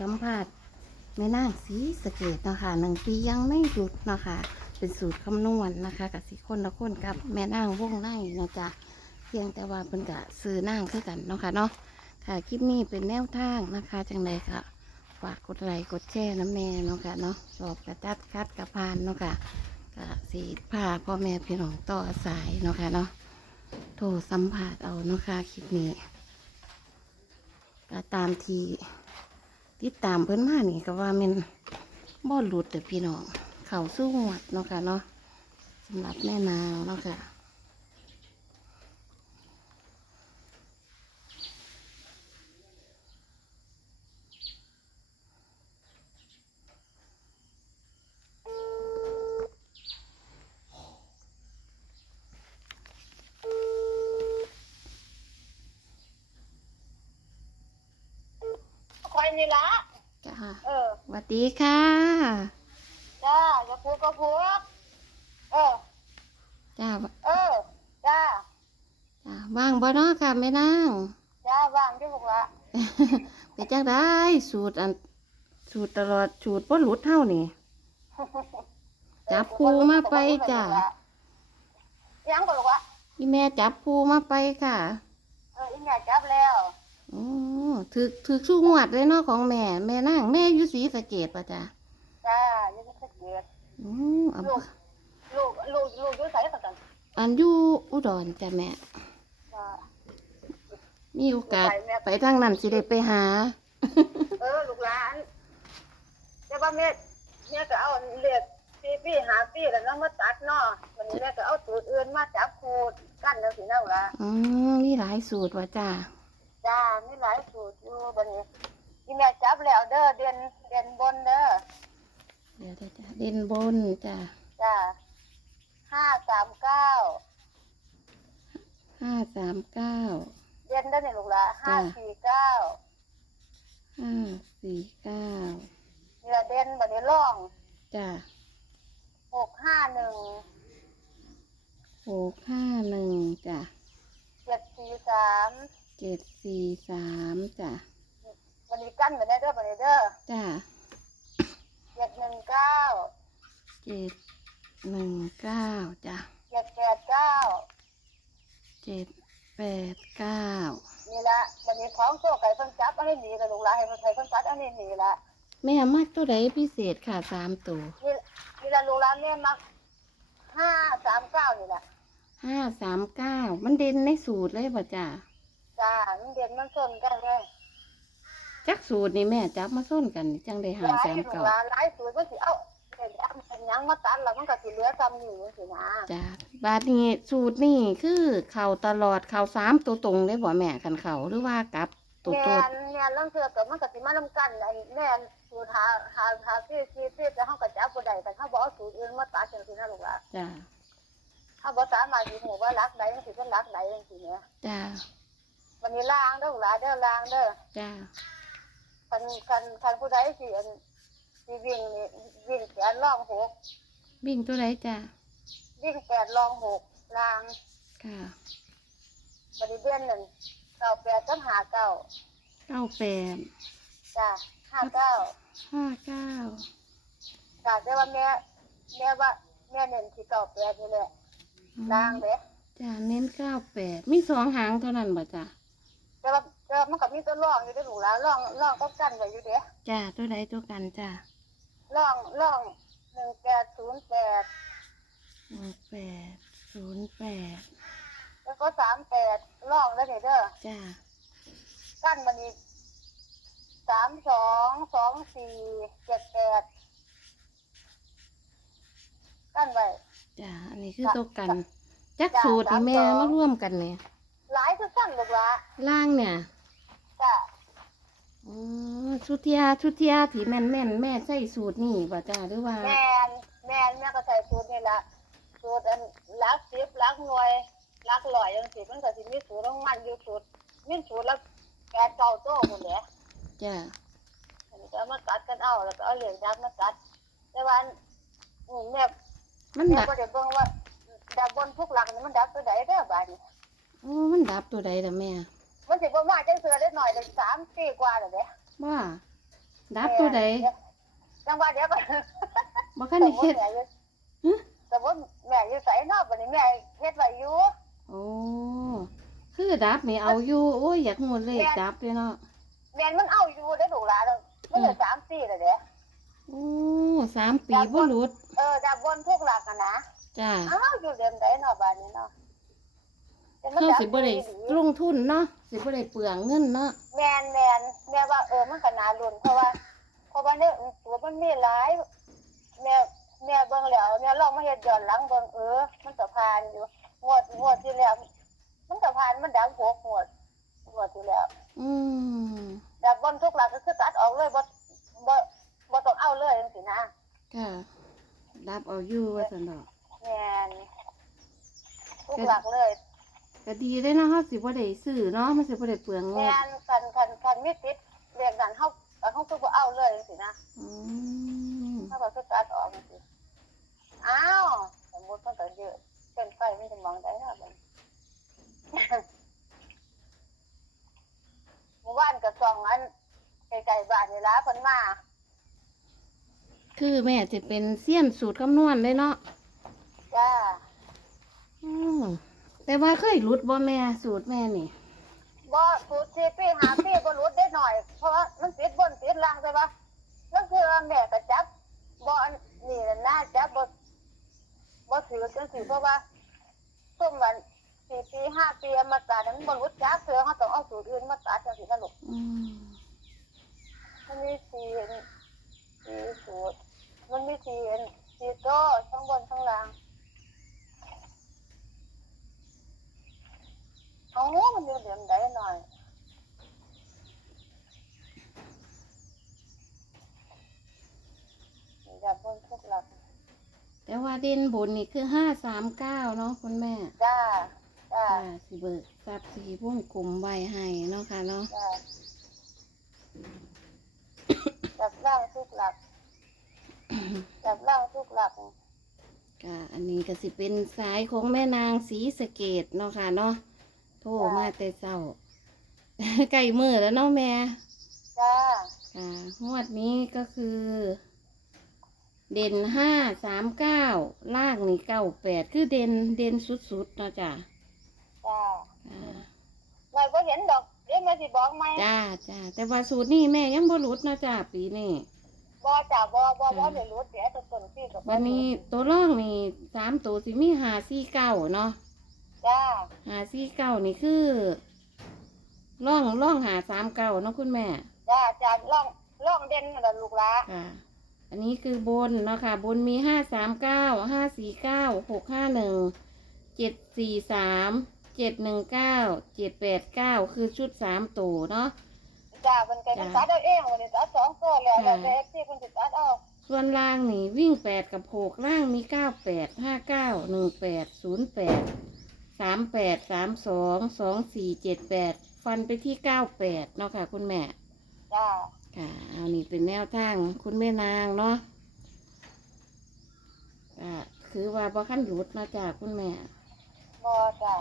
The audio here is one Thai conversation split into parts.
สัมผัสแม่นางสีสเกตนะคะหนึ่งปียังไม่หยุดนะคะ เป็นสูตรคำนวณนะคะกับสิคนละคนกับแม่นางวงในนะจ๊ะเพียงแต่ว่าเป็นกะซื้อนางคือกันเนาะค่ะเนาะค่ะคลิปนี้เป็นแนวทางนะคะจังไรค่ะฝากกดไลค์กดแชร์น้ำแม่เนาะค่ะเนาะสอบกระจัดคัดกระพานเนาะค่ะกะสีผ้าพ่อแม่พี่น้องต่อสายเนาะค่ะเนาะโทรสัมผัสเอาเนาะค่ะคลิปนี้ก็ตามที ติดตามเพิ่นมานี่ก็ว่ามันบ่หลุดแต่พี่น้องเข่าสู้หวดเนาะค่ะเนาะสำหรับแม่นางเนาะค่ะนี่ละ วัสดีค่ะจ้าจะพูดก็พูดเออจ้าเออจ้าจ้าว่างบ่เนาะค่ะแม่นางจ้าว่างที่บอกละไปจังได้สูตรอันสูตรตลอดสูตรบ่หลุดเท่านี่จับครูมาไปจ้ะยังก็บอกว่าพี่แม่จับผู้มาไปค่ะ เอออีแม่จับแล้ว โอ้ถือถือสู้หวดเลยเนาะของแม่ แม่นางแม่อยู่ศรีสะเกดป่ะจ้าจ้ายังไม่เคยเกิดอืออำลูกลูกลูกลูกอยุ่ใส่กันอันอยู่อุดรจ้ะแม่ จ้ามีโอกาสไปทางนั้นสิได้ไปหา เออลูกหลานแต่ว่าแม่แม่ก็เอาเลือดปีปีหาปีแล้วเนาะมาตัดเนาะวันนี้แม่ก็เอาสูตรอื่นมาจับคูดกันแล้วสิเนาะละอืมมีหลายสูตรว่ะจ้า จ้ามีหลายสูตรอยู่บัดนี้ที่แม่จับแล้วเด้อเดือนเดือนบนเด้อเดี๋ยวเดี๋ยวจ้าเด่นบนจ้าจ้าห้าสามเก้าห้าสามเก้าเดือนได้เนี่ยลูกละห้าจ้ะสี่เก้าห้าสี่เก้าเดือนเดือนบัดนี้ร่องจ้าหกห้าหนึ่งหกห้าหนึ่งจ้าเจ็ดสี่สาม เจ็ดสี่สามจ้าบัดนี้กั้นไปได้เด้อบัดนี้เด้อจ้าเจ็ดหนึ่งเก้าเจ็ดหนึ่งเก้าจ้าเจ็ดแปดเก้าเจ็ดแปดเก้านี่ละบัดนี้ท้องโซ่ไก่เพิ่นจับอันนี้หนีกับลูกหลานให้เพิ่นใส่เพิ่นจับอันนี้หนีละแม่มักตัวใดพิเศษค่ะสามตัวนี่นี่ละลูกหลานแม่มักห้าสามเก้านี่แหละห้าสามเก้ามันเด่นในสูตรเลยป่ะจ้า จ้ามันเด่นมันส้นกันเลยจักสูตรนี่แม่จับมาส้นกันนี่จังได้หหาลายสามอยู่เก้าหลายหลายสูตรมันสิเอาเด็ดเอาเป็นหยังมาตัดแล้วมันก็สิเหลือซ้ำนี่จังซี่นะจ้าบาดนี้สูตรนี่คือเข่าตลอดเข่าสามตัวตรงได้บ่แม่กันเข่าหรือว่ากลับตัวแม่ตัวนแม่นลังเทื่อก็มันก็สิมานํกันไอ้แม่นสูตรหาหาหาที่ที่ที่แต่เฮาก็จับบ่ได้แต่เฮาบ่เอาสูตรอื่นมาตัดจังซี่นะลูกหลานจ้าเฮาบ่สามารถสิฮู้ว่ารักใดจังซี่เป็นรักใดจังซี่เนี่ยจ้า วันนี้ล้างเด้อลูกหลานเด้อล้างเด้อจ้าคันคันคันผู้ใดสิอันสิวิ่งนี่วิ่งแปดรองหกวิ่งตัวไหนจ้าวิ่งแปดรองหกล้างค่ะบัดนี้เดือนหนึงเก้าแปดกับห้าเก้าเก้าแปดจ้ะห้าเก้าห้าเก้าจ้ะแต่ว่าแม่แม่ว่าแม่เน้นที่เก้าแปดนี่แหละอืมล้างเด้จ้าเน้นเก้าแปดมีสองหางเท่านั้นบ่จ้าแต่ว่าแต่ว่า มันก็มีตัวร่องอยู่เด้อลูกหลานร่องร่องก็กันไว้อยู่เด้จ้าตัวใดตัวกันจ้าร่องร่องหนึ่งแปดศูนย์แปดหกแปดศูนย์แปดแล้วก็สามแปดร่องแล้วนี่เด้อจ้ากันมันอีกสามสองสองสี่เจ็ดแปดกันไว้ จ้าอันนี้คือตัวกัน จักสูตรนี่แม่มาร่วมกันเนี่ยหลายคือกันลูกหลานล่างเนี่ย จ้ะอ๋อชุดเทียชุดเทียที่แม่นแม่นๆแม่ใส่สูตรนี่บ่จ้าหรือว่าแม่นแม่นแม่ก็ใส่สูตรนี่ละสูตรอันลักสิบลักหน่วยลักลอยยังสิมันก็สิมีสูตรของมันอยู่สูตรมีสูตรละแปดเก้าโต้หมดเลยจ้าอันนี้ก็เอามาตัดกันเอาแล้วก็เอาเหรียญยักษ์มาตัดแต่ว่าอันอืมแม่มันแม่ดับก็จะเบิ่งว่าดับบนทุกหลักนี่มันดับตัวใดเด้อบาดนี้ โอ้มันดับตัวใดล่ะแม่ มันสิบ่มาจังเสือได้หน่อยเลยสามสี่กว่าแล้วเด้ว่าดับตัวใดจังว่าเดี๋ยวก็บ่คันได้เฮ็ดแม่อยู่หึสมมุติแม่อยู่ไสเนาะบัดนี้แม่เฮ็ดไว้อยู่โอ้คือดับนี่เอาอยู่โอ้ยอยากฮู้เลขดับเลยเนาะแม่นมันเอาอยู่ได้อลูกหลานแล้วมันเหลือสามสี่แล้วเด้โอ้สามปีบ่หลุด เออดับบนทุกหลักอะนะจ้าอ้าวอยู่เดิมได้เนาะบ้านนี้เนาะแต่มัน เฮาดัสิบ่ได้ดีลงทุนเนาะสิบ่ได้เปลืองเงินเนาะแม่นแม่นแม่ว่าเออมันก็น่าลุ้นเพราะว่า เพราะว่าเนี่ยตัวมันมีหลายแม่แม่เบิ่งแล้วแม่ลองมาเฮ็ดย้อนหลังเบิ่งเออ มันก็ผ่านอยู่งวดงวดที่แล้วมันก็ผ่านมันดังหกงวดงวดที่แล้วอืมแต่บนทุกหลักก็คือตัดออกเลยบ่บ่บ่ต้องเอาเลยจังซี่นะค่ะดับเอาอยู่ว่าซั่นดอกแม่นทุกหลักเลย ก็ดีเด้เนาะเฮาสิบ่ได้ซื้อเนาะมันสิบ่ได้เปลืองงแม่บนคันคันคันมีติดเรียกกันเฮาเฮาคือบ่เอาเลยจังซี่นะอืมเฮาก็คือตัดออกจังซี่อ้าวสมมุติมันก็เยอะเป็นไฟมันจะมองได้เนาะบัดเมื่อวานก็ส่องอันไกลๆบ้านนี่ล่ะเพิ่นมาคือแม่จะเป็นเสี้ยนสูตรคำนวณเลยเนาะจ้าอืม แต่ว่าเคยหลุดบ่แม่สูตรแม่นี่บ่สูตร4ปี5ปีบ่รู้ได้หน่อย เพราะว่ามันติดบนติดล่างใช่ปะนั่นคือว่าแม่ก็จับบ่อันนี่น่ะนะจับบ่บ่ถือจังซี่เพราะว่าซุ่มมัน4ปี5ปีเอามาตัดนั้นบ่รู้จักเสือเฮาต้องเอาสูตรอื่นมาตัดจังซี่นะลูกอืม มันมีสี่สี่สูตรมันมีสี่สี่โต้ทั้งบนทั้งล่างเอามันอยู่เดี๋ยวได้หน่อยอยากบนทุกหลัก แต่ว่าเด่นบนนี่คือห้าสามเก้าเนาะคุณแม่จ้าจ้าค่ะสิเบิกทรัพย์สีวงกลมไว้ให้เนาะค่ะเนาะจ้าจับล่างทุกหลักจับล่างทุกหลักค่ะอันนี้ก็สิเป็นสายของแม่นางสีสะเกตเนาะค่ะเนาะโทรมาแต่เช้าใกล้มือแล้วเนาะแม่จ้าค่ะงวดนี้ก็คือ เด่นห้าสามเก้าล่างนี่เก้าแปดคือเด่นเด่นสุดๆเนาะจ้ะจ้าอ่าไม่ก็เห็นดอกเดี๋ยวแม่สิบอกไหมจ้าจ้าแต่ว่าสูตรนี่แม่ยังบ่หลุดเนาะจ้าปีนี้บอจ่าบอบอบอเดี๋ยวรู้เสียตัวตนพี่กับวันนี้ตัวร่องนี่สามตัวสิมีหาสี่เก้าเนาะจ้าหาสี่เก้านี่คือร่องร่องหาสามเก้าเนาะคุณแม่จ้าจ้าล่องล่องเด่นนั่นล่ะลูกหละค่ะ อันนี้คือบนเนาะค่ะ บนมีห้าสามเก้าห้าสี่เก้าหกห้าหนึ่งเจ็ดสี่สามเจ็ดหนึ่งเก้าเจ็ดแปดเก้าคือชุดสามตัวเนาะจ้ามันไก่มันตัดเอาเองวันนี้ตัดสองตัวแล้วแล้วแต่ที่คนสิตัดเอาส่วนล่างนี่วิ่งแปดกับหกล่างมีเก้าแปดห้าเก้าหนึ่งแปดศูนย์แปดสามแปดสามสองสองสี่เจ็ดแปดฟันไปที่เก้าแปดเนาะค่ะ คุณแม่ จ้า ค่ะเอานี่เป็นแนวทางคุณแม่นางเนาะอ่าคือว่าบ่ขั้นหลุดเนาะจ้าคุณแม่บอจ้า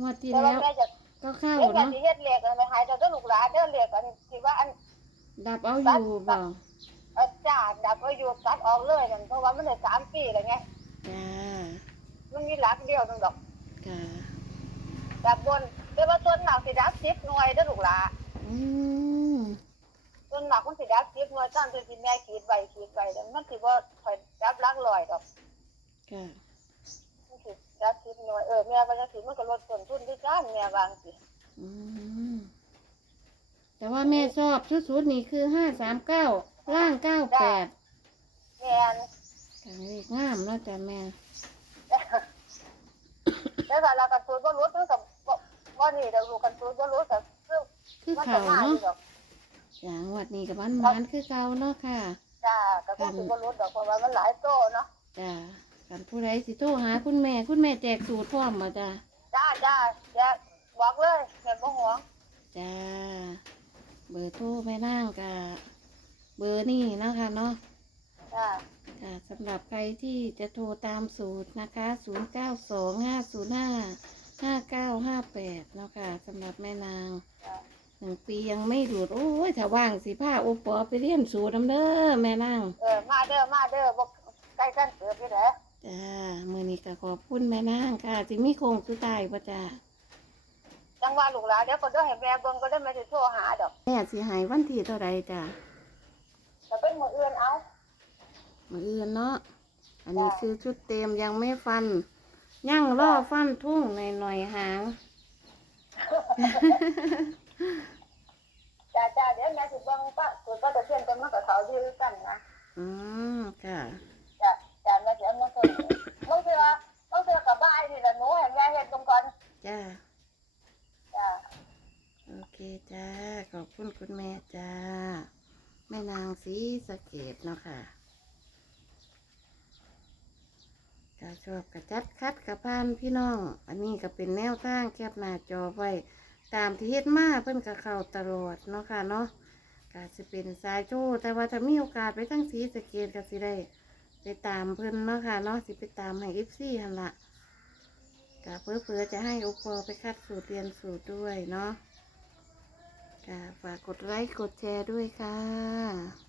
งวดที่แต่ว่าแล้วแม่จะก็เข้าเลี้ยงกันเนาะสิเฮ็ดเหล็กกันไปหายจากลูกหลานเด้อเหล็กกันที่ว่าอันดับเอาอยู่บ่เออจ้าดับไว้อยู่ตัดออกเลยนั่นเพราะว่ามันได้สามปีแล้วไงจ้ามันมีหลักเดียวนึงดอกค่ะดับบนแต่ว่าต้นหนักสิดับสิบหน่วยเด้อลูกหลานอืม ต้นหนักมันสิดับสิบหน่วยตามที่แม่ขีดไว้ขีดไว้แล้วมันสิบ่ค่อยดับหลักลอยดอกค่ะมันสิดับสิบหน่วยเออแม่ว่าจังซี่มันก็ลดต้นทุนด้วยกันแม่วาจังสิอืมแต่ว่าแม่ชอบสุดๆนี่คือห้าสามเก้าล่างเก้าแปดแม่นค่ะเลขงามเนาะจ้ะแม่ แล้วก็เรากันตูนบ่รู้คือกับบ่บ่นี่เดี๋ยวลูกกันตูนบ่รู้แต่คือคือมันเขาจะมาอเนาะยู่ดอก อย่างวัดนี้กับบ้านมันคือเก่าเนาะค่ะ จ้าก็คงสิบ่รู้ดอกเพราะว่ามันหลายโตเนาะ จ้ากันผู้ใดสิโทรหาคุณแม่คุณแม่แจกสูตรพร้อมมาจ้าจ้าจ้าจ้าบอกเลยแม่บ่ห่วงจ้า เบอร์โทรแม่นั่งกับเบอร์นี่เนาะค่ะเนาะ จ้าค่ะสำหรับใครที่จะโทรตามสูตรนะคะ 0 9 2 5 0 5 5 9 5 8 เนาะค่ะสำหรับแม่นางจ้า หนึ่งปียังไม่หลุดโอ้ยถ้าว่างสิพาโอปอไปเรียนสูตรน้ำเด้อแม่นั่งเออมาเด้อมาเด้อบ่ใกล้กันเกิดพี่แหละจ้ามือนี้ก็ขอบคุณแม่นางค่ะจิมีโคงสุดท้ายป่ะจ้าจังว่าลูกหลานเดี๋ยวก็ได้ให้แม่เบิ่งก็ได้ไม่ได้โทรหาดอกแม่สิใหายวันที่เท่าไรจ้าจะเป็นมื้ออื่นเอามืออื่นเนาะอันนี้จ้ะคือชุดเต็มยังไม่ฟันย่างรอฟันทุ่งหน่อยหน่อยๆหาง จ้าจ้าเดี๋ยวแม่สิเบิ่งปะตัวก็จะเพื่อนกันมันก็เขาอยู่กันนะอืมค่ะจ้าจ้าแม่สิเอามาส่งบางเทื่อบางเทื่อก็บ่ายนี่ล่ะหนูให้แม่เฮ็ดตรงก่อนจ้าจ้าโอเคจ้าขอบคุณคุณแม่จ้าแม่นางสีสะเกตเนาะค่ะถ้าชอบกระจัดคัดกระพานพี่น้อง อันนี้ก็เป็นแนวทางแคบหน้าจอไว้ ตามที่เฮ็ดมาเพิ่นก็เข้าตลอดเนาะค่ะเนาะก็สิเป็นสายโจ้แต่ว่าถ้ามีโอกาสไปทั้งสีสะเกตก็สิได้ ไปตามเพิ่นเนาะค่ะเนาะสิไปตามให้ FC หั่นละก็เพื่อๆจะให้โอปอไปคัดสูตรเรียนสูตรด้วยเนาะค่ะฝากกดไลค์กดแชร์ด้วยค่ะ